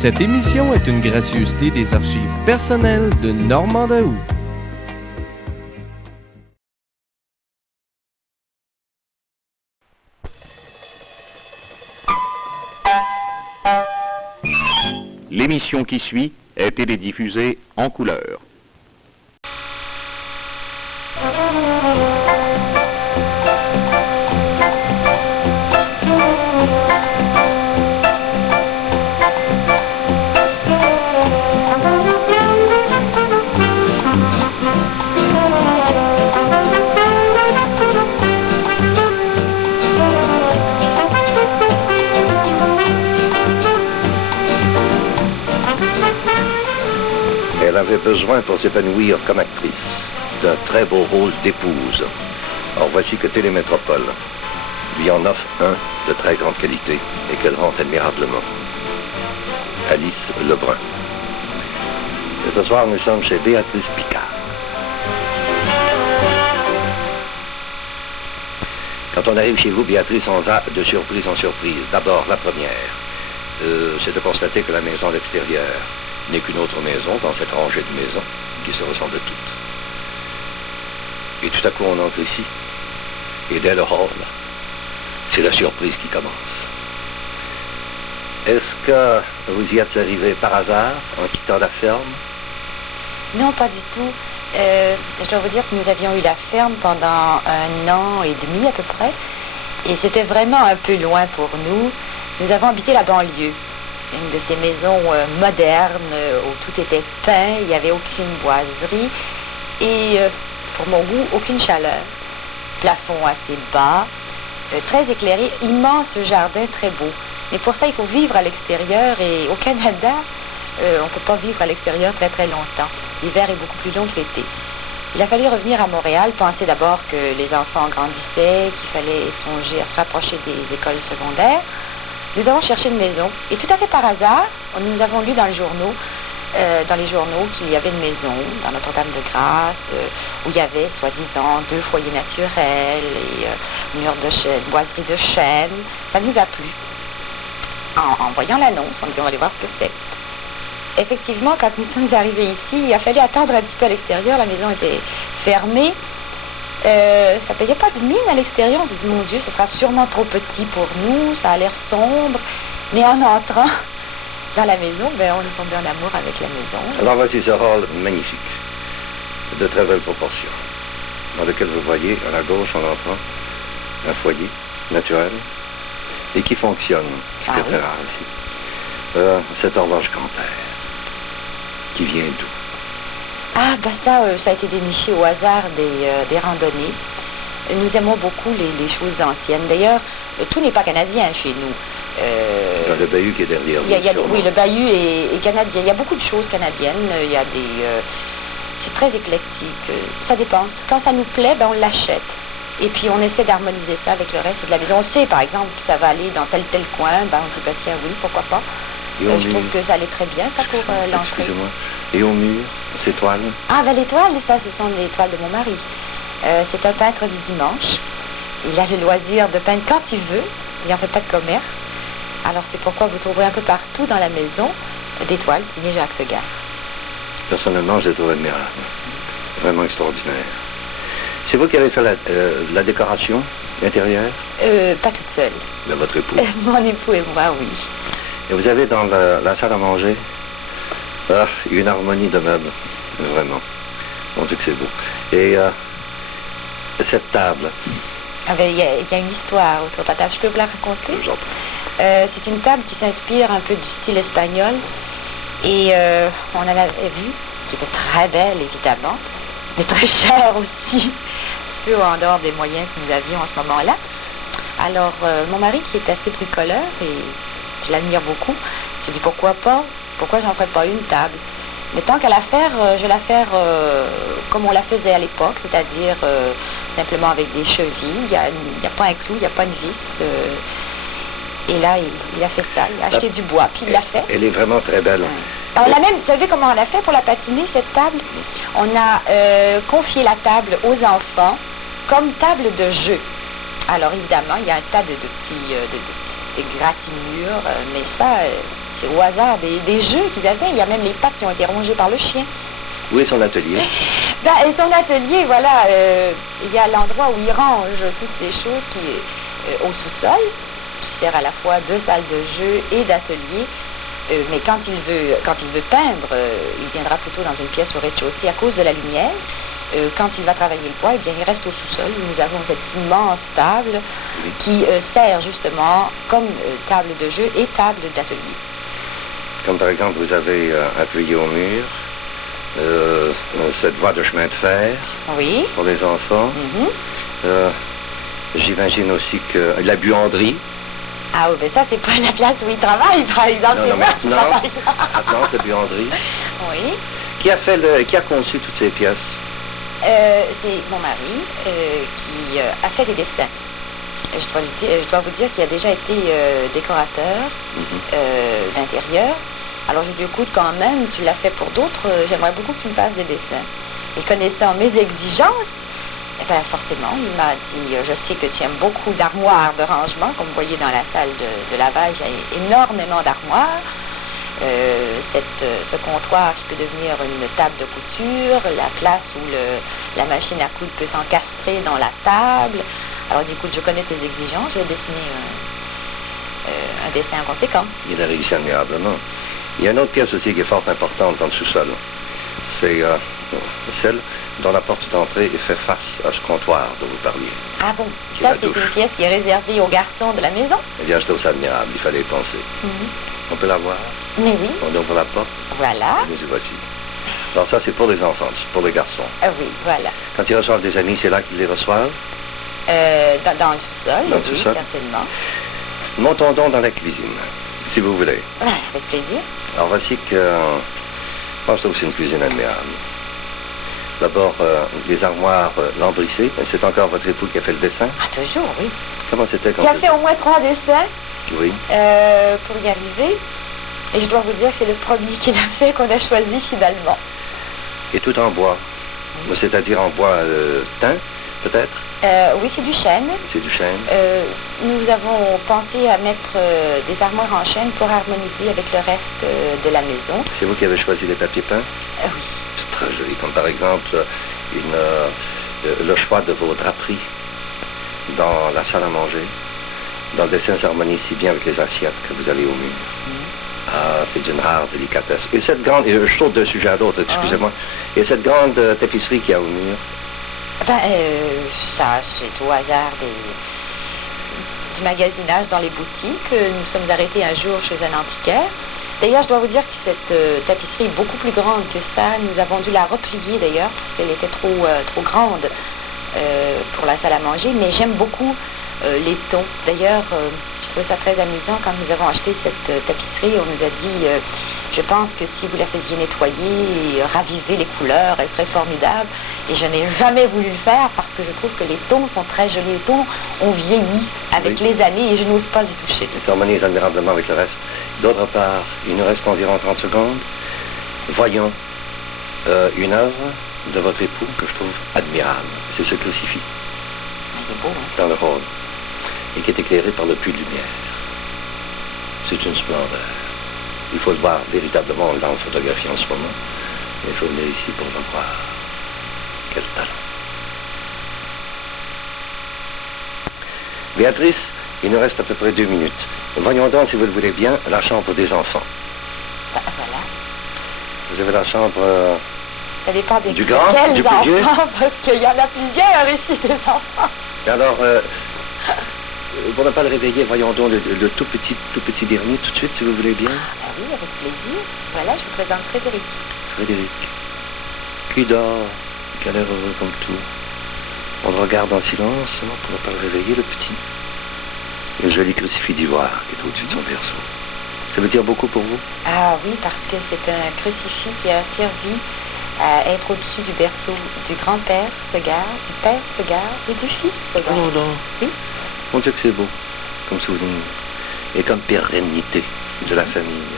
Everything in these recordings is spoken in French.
Cette émission est une gracieuseté des archives personnelles de Normand Daou. L'émission qui suit est télédiffusée en couleur. Elle avait besoin pour s'épanouir comme actrice d'un très beau rôle d'épouse. Or voici que Télémétropole lui en offre un de très grande qualité et qu'elle rend admirablement. Alice Lebrun. Et ce soir, nous sommes chez Béatrice Picard. Quand on arrive chez vous, Béatrice, on va de surprise en surprise. D'abord, la première, c'est de constater que la maison d'extérieur n'est qu'une autre maison dans cette rangée de maisons qui se ressemblent toutes. Et tout à coup, on entre ici, et dès le hall, c'est la surprise qui commence. Est-ce que vous y êtes arrivé par hasard, en quittant la ferme? Non, pas du tout. Je dois vous dire que nous avions eu la ferme pendant 1 an et demi à peu près, et c'était vraiment un peu loin pour nous. Nous avons habité la banlieue. Une de ces maisons modernes où tout était peint, il n'y avait aucune boiserie et, pour mon goût, aucune chaleur. Plafond assez bas, très éclairé, immense jardin très beau. Mais pour ça, il faut vivre à l'extérieur et au Canada, on ne peut pas vivre à l'extérieur très très longtemps. L'hiver est beaucoup plus long que l'été. Il a fallu revenir à Montréal, penser d'abord que les enfants grandissaient, qu'il fallait songer à se rapprocher des écoles secondaires. Nous avons cherché une maison et tout à fait par hasard, nous avons lu dans les journaux qu'il y avait une maison dans Notre-Dame-de-Grâce où il y avait, soi-disant, 2 foyers naturels et murs de chêne, boiserie de chêne. Ça nous a plu. En voyant l'annonce, on dit on va aller voir ce que c'est. Effectivement, quand nous sommes arrivés ici, il a fallu attendre un petit peu à l'extérieur, la maison était fermée. Ça payait pas de mine à l'extérieur. On s'est dit, mon Dieu, ce sera sûrement trop petit pour nous, ça a l'air sombre. Mais en entrant dans la maison, on est tombé en amour avec la maison. Alors voici ce hall magnifique, de très belles proportions, dans lequel vous voyez, à la gauche, en entrant, un foyer naturel, et qui fonctionne, ce qui est très rare ici. Cette horloge Canter, qui vient d'où? Ah, ça a été déniché au hasard des randonnées. Nous aimons beaucoup les choses anciennes. D'ailleurs, tout n'est pas canadien chez nous. Le bahut qui est derrière vous. Oui, le bahut est canadien. Il y a beaucoup de choses canadiennes. Il y a c'est très éclectique. Ça dépend. Quand ça nous plaît, on l'achète. Et puis, on essaie d'harmoniser ça avec le reste de la maison. On sait, par exemple, que ça va aller dans tel coin. On dit, tiens, oui, pourquoi pas. Je trouve que ça allait très bien, ça, pour l'entrée. Excusez-moi. Et au mur, ces toiles? Ah, les toiles, ça, ce sont les toiles de mon mari. C'est un peintre du dimanche. Il a le loisir de peindre quand il veut. Il n'en fait pas de commerce. Alors, c'est pourquoi vous trouverez un peu partout dans la maison des toiles signées Jacques Seguin. Personnellement, je les trouve admirables. Vraiment extraordinaire. C'est vous qui avez fait la décoration intérieure? Pas toute seule. De votre époux? Mon époux et moi, oui. Et vous avez dans la salle à manger une harmonie de meubles, vraiment. On dit que c'est beau. Et cette table? Il y a une histoire autour de la table. Je peux vous la raconter? C'est une table qui s'inspire un peu du style espagnol. Et on en avait vu, qui était très belle, évidemment, mais très chère aussi, un peu en dehors des moyens que nous avions en ce moment-là. Alors, mon mari, qui est assez bricoleur, et je l'admire beaucoup, j'ai dit pourquoi pas, pourquoi j'en ferais pas une table. Mais tant qu'à la faire, je vais la faire comme on la faisait à l'époque, c'est-à-dire simplement avec des chevilles. Il n'y a pas un clou, il n'y a pas une vis. Et là, il a fait ça, il a acheté du bois, puis il l'a fait. Elle est vraiment très belle. Ouais. On l'a même, vous savez comment on l'a fait pour la patiner, cette table? On a confié la table aux enfants comme table de jeu. Alors évidemment, il y a un tas de petites égratignures, mais ça, c'est au hasard des jeux qu'ils avaient. Il y a même les pattes qui ont été rongées par le chien. Où est son atelier? Et son atelier, voilà, il y a l'endroit où il range toutes les choses qui est au sous-sol, qui sert à la fois de salle de jeu et d'atelier. Mais quand il veut peindre, il viendra plutôt dans une pièce au rez-de-chaussée à cause de la lumière. Quand il va travailler le bois, eh bien, il reste au sous-sol. Nous avons cette immense table qui sert justement comme table de jeu et table d'atelier. Comme par exemple, vous avez appuyé au mur cette voie de chemin de fer Oui. pour les enfants. J'imagine aussi que la buanderie. Ah oui, mais ça, c'est pas la place où il travaille, par exemple. Non, c'est non, moi qui maintenant, travaille. maintenant, la buanderie. Oui. Qui a conçu toutes ces pièces? C'est mon mari qui a fait des dessins. Je dois vous dire qu'il a déjà été décorateur d'intérieur. Alors j'ai dit, écoute, quand même, tu l'as fait pour d'autres, j'aimerais beaucoup que tu me fasses des dessins. Et connaissant mes exigences, eh bien, forcément, il m'a dit, je sais que tu aimes beaucoup d'armoires de rangement, comme vous voyez dans la salle de lavage, il y a énormément d'armoires. Ce comptoir qui peut devenir une table de couture, la place où la machine à coudre peut s'encastrer dans la table. Alors du coup, je connais tes exigences, je vais dessiner un dessin conséquent. Il a réussi admirablement. Il y a une autre pièce aussi qui est fort importante dans le sous-sol. C'est celle dont la porte d'entrée est fait face à ce comptoir dont vous parliez. Ah bon, Qui est ça la c'est douche. une pièce qui est réservée aux garçons de la maison. Eh bien, je trouve ça admirable, il fallait y penser. On peut la voir? Mais oui, On ouvre la porte, voilà. nous y voici. Alors ça, c'est pour les enfants, c'est pour les garçons. Oui, voilà. Quand ils reçoivent des amis, c'est là qu'ils les reçoivent. Dans le sous-sol, Dans le oui, sous-sol. certainement. Montons donc dans la cuisine, si vous voulez. Ah, avec plaisir. Alors voici que... moi, je trouve que c'est une cuisine admirable. D'abord, les armoires lambrissées. C'est encore votre époux qui a fait le dessin. Ah, toujours, oui. Comment c'était quand Qui a fait au moins 3 dessins Oui. pour y arriver. Et je dois vous dire que c'est le premier qu'il a fait qu'on a choisi finalement. Et tout en bois. C'est-à-dire en bois teint, peut-être? Oui, c'est du chêne. C'est du chêne. Nous avons pensé à mettre des armoires en chêne pour harmoniser avec le reste de la maison. C'est vous qui avez choisi les papiers peints? Oui. C'est très joli. Comme par exemple, le choix de vos draperies dans la salle à manger. Dans le dessin s'harmonise si bien avec les assiettes que vous allez au mur. Ah, c'est d'une rare délicatesse. Et cette grande, et je saute d'un sujet à l'autre, excusez-moi, et cette grande tapisserie qu'il y a au mur? Ça, c'est au hasard du magasinage dans les boutiques. Nous sommes arrêtés un jour chez un antiquaire. D'ailleurs, je dois vous dire que cette tapisserie est beaucoup plus grande que ça. Nous avons dû la replier d'ailleurs, parce qu'elle était trop grande pour la salle à manger. Mais j'aime beaucoup les tons. D'ailleurs, je trouvais ça très amusant quand nous avons acheté cette tapisserie. On nous a dit, je pense que si vous la faisiez nettoyer et raviver les couleurs, elle serait formidable. Et je n'ai jamais voulu le faire parce que je trouve que les tons sont très jolis. Les tons ont vieilli avec les années et je n'ose pas y toucher. Il s'harmonise admirablement avec le reste. D'autre part, il nous reste environ 30 secondes. Voyons une œuvre de votre époux que je trouve admirable. C'est ce crucifix Il est beau, hein? dans le hall et qui est éclairé par le puits de lumière. C'est une splendeur. Il faut le voir véritablement dans la photographie en ce moment. Il faut venir ici pour le voir. Quel talent. Béatrice, il nous reste à peu près 2 minutes. Voyons donc, si vous le voulez bien, la chambre des enfants. Voilà. Vous avez la chambre... Ça dépend Du grand, quels du plus enfants, vieux? parce qu'il y en a plusieurs ici, des enfants. Et alors, pour ne pas le réveiller, voyons donc le tout petit dernier tout de suite, si vous voulez bien. Ah oui, avec plaisir. Voilà, je vous présente Frédéric. Frédéric, qui dort, qui a l'air heureux comme tout. On le regarde en silence, hein, pour ne pas le réveiller, le petit. Le joli crucifix d'ivoire qui est au-dessus de son berceau. Ça veut dire beaucoup pour vous? Ah oui, parce que c'est un crucifix qui a servi à être au-dessus du berceau du grand-père Segard, du père Segard et du fils Segard. Oh non. Oui. Mon Dieu que c'est beau, comme souvenir. Et comme pérennité de la famille.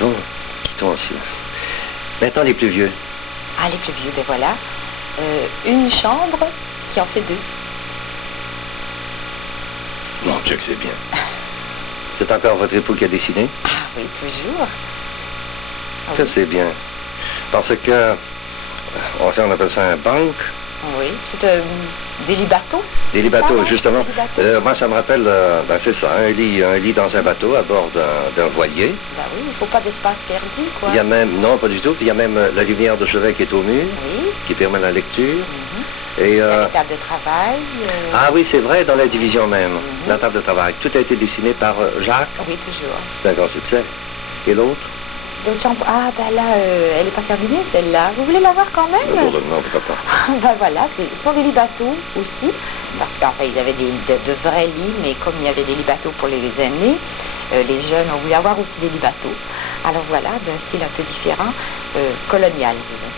Bon, quittons cela. Maintenant les plus vieux. Ah, les plus vieux, ben voilà. Une chambre qui en fait 2. Mon Dieu que c'est bien. C'est encore votre époux qui a dessiné? Ah oui, toujours. Ah Ça, oui. c'est bien. Parce que, on appelle ça un banque. Oui, c'est des lits bateaux. Des lits bateaux, Pardon, justement. des lits bateaux. Moi, ça me rappelle, c'est ça, un lit dans un bateau à bord d'un voilier. Ben oui, il ne faut pas d'espace perdu, quoi. Il y a même, non, pas du tout, il y a même la lumière de chevet qui est au mur, Oui. qui permet la lecture. Et, Il y a les tables de travail. ah oui, c'est vrai, dans la division même, la table de travail. Tout a été dessiné par Jacques. Oui, toujours. C'est un grand succès. Et l'autre? D'autres chambres. Ah, ben là, elle n'est pas terminée, celle-là. Vous voulez la voir quand même? Non, pourquoi pas. Ben voilà, ce sont des lits bateaux aussi, parce qu'en fait, ils avaient de vrais lits, mais comme il y avait des lits bateaux pour les aînés, les jeunes ont voulu avoir aussi des lits bateaux. Alors voilà, d'un style un peu différent, colonial, disons.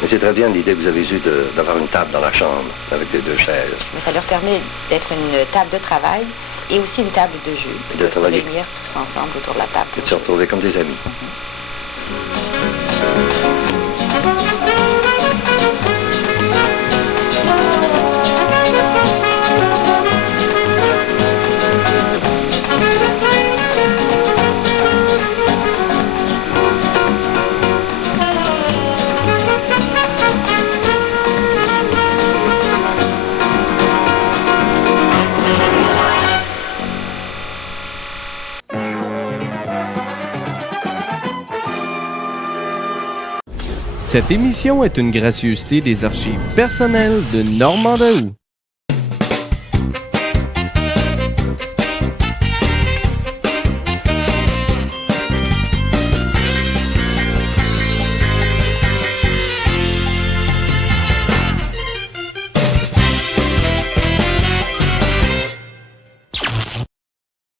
Mais c'est très bien l'idée que vous avez eue d'avoir une table dans la chambre, avec les deux chaises. Mais ça leur permet d'être une table de travail et aussi une table de jeu, De se travailler. réunir tous ensemble autour de la table. Et de se retrouver comme des amis. Cette émission est une gracieuseté des archives personnelles de Normand Daou.